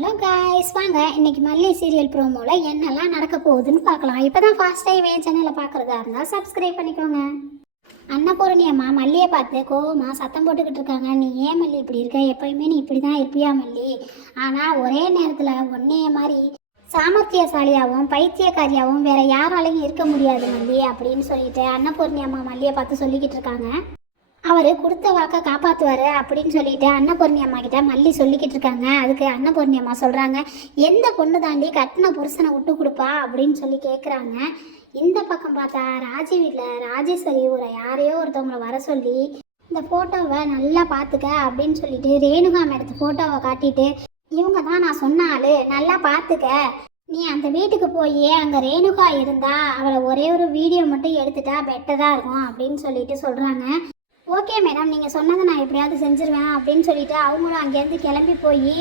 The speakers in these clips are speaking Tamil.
ஹலோ காய்ஸ், வாங்க இன்னைக்கு மல்லி சீரியல் ப்ரோமோவில் என்னெல்லாம் நடக்க போகுதுன்னு பார்க்கலாம். இப்போ தான் ஃபர்ஸ்ட் டைம் என் சேனலை பார்க்குறதா இருந்தால் சப்ஸ்கிரைப் பண்ணிக்கோங்க. அன்னபூரணி அம்மா மல்லியை பார்த்து கோவமா சத்தம் போட்டுக்கிட்டு இருக்காங்க. நீ ஏன் மல்லி இப்படி இருக்க? எப்பயுமே நீ இப்படி தான் இருப்பியா மல்லி? ஆனால் ஒரே நேரத்தில் ஒன்னைய மாதிரி சாமர்த்தியசாலியாகவும் பைத்தியக்காரியாகவும் வேற யாராலையும் இருக்க முடியாது மல்லி அப்படின்னு சொல்லிட்டு அன்னபூரணி அம்மா மல்லியை பார்த்து சொல்லிக்கிட்டு இருக்காங்க. அவர் கொடுத்த வாக்கை காப்பாற்றுவார் அப்படின்னு சொல்லிட்டு அன்னபூர்ணி அம்மா கிட்ட மல்லி சொல்லிக்கிட்டு இருக்காங்க. அதுக்கு அன்னபூர்ணி அம்மா சொல்கிறாங்க, எந்த பொண்ணு தாண்டி கட்டின புருஷனை விட்டு கொடுப்பா அப்படின்னு சொல்லி கேட்குறாங்க. இந்த பக்கம் பார்த்தா ராஜி வீட்டில் ராஜேஸ்வரி ஒரு யாரையோ ஒருத்தவங்களை வர சொல்லி இந்த ஃபோட்டோவை நல்லா பார்த்துக்க அப்படின்னு சொல்லிட்டு ரேணுகா மேடத்து ஃபோட்டோவை காட்டிட்டு, இவங்க தான் நான் சொன்ன ஆளு, நல்லா பார்த்துக்க, நீ அந்த வீட்டுக்கு போய் அங்கே ரேணுகா இருந்தா அவளை ஒரே ஒரு வீடியோ மட்டும் எடுத்துட்டா பெட்டராக இருக்கும் அப்படின்னு சொல்லிட்டு சொல்கிறாங்க. ஓகே மேடம், நீங்கள் சொன்னதை நான் எப்படியாவது செஞ்சுருவேன் அப்படின்னு சொல்லிட்டு அவங்களும் அங்கேருந்து கிளம்பி போய்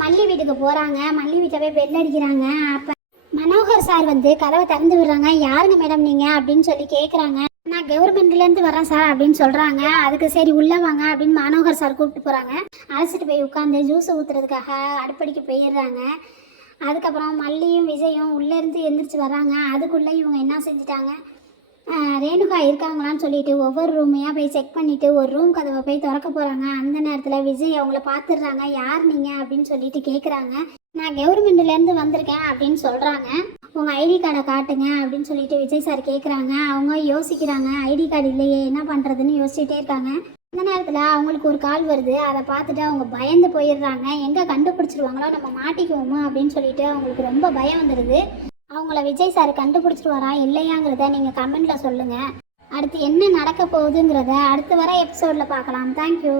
மல்லி வீட்டுக்கு போகிறாங்க. மல்லி வீட்டில் போய் பெல் அடிக்கிறாங்க. அப்போ மனோகர் சார் வந்து கதவை திறந்து விடுறாங்க. யாருங்க மேடம் நீங்கள் அப்படின்னு சொல்லி கேட்குறாங்க. நான் கவர்மெண்ட்லேருந்து வரேன் சார் அப்படின்னு சொல்கிறாங்க. அதுக்கு சரி உள்ளே வாங்க அப்படின்னு மனோகர் சார் கூப்பிட்டு போகிறாங்க. அழைச்சிட்டு போய் உட்காந்து ஜூஸ் ஊற்றுறதுக்காக அடுப்படிக்கு போயிடுறாங்க. அதுக்கப்புறம் மல்லியும் விஜயும் உள்ளேருந்து எந்திரிச்சு வர்றாங்க. அதுக்குள்ளே இவங்க என்ன செஞ்சுட்டாங்க, ரேணுகா இருக்காங்களான்னு சொல்லிட்டு ஒவ்வொரு ரூமையாக போய் செக் பண்ணிவிட்டு ஒரு ரூம் கதவை போய் திறக்க போகிறாங்க. அந்த நேரத்தில் விஜய் அவங்கள பார்த்துடுறாங்க. யார் நீங்கள் அப்படின்னு சொல்லிட்டு கேட்குறாங்க. நான் கவர்மெண்ட்லேருந்து வந்திருக்கேன் அப்படின்னு சொல்கிறாங்க. உங்கள் ஐடி கார்டை காட்டுங்க அப்படின்னு சொல்லிட்டு விஜய் சார் கேட்குறாங்க. அவங்க யோசிக்கிறாங்க, ஐடி கார்டு இல்லையே என்ன பண்ணுறதுன்னு யோசிச்சுட்டே இருக்காங்க. அந்த நேரத்தில் அவங்களுக்கு ஒரு கால் வருது. அதை பார்த்துட்டு அவங்க பயந்து போயிடுறாங்க. எங்கே கண்டுபிடிச்சிருவாங்களோ, நம்ம மாட்டிக்குவோமோ அப்படின்னு சொல்லிட்டு அவங்களுக்கு ரொம்ப பயம் வந்துடுது. அவங்கள விஜய் சார் கண்டுபிடிச்சிருவாரா இல்லையாங்கிறத நீங்கள் கமெண்ட்டில் சொல்லுங்கள். அடுத்து என்ன நடக்க போகுதுங்கிறத அடுத்து வர எபிசோடில் பார்க்கலாம். தேங்க்யூ.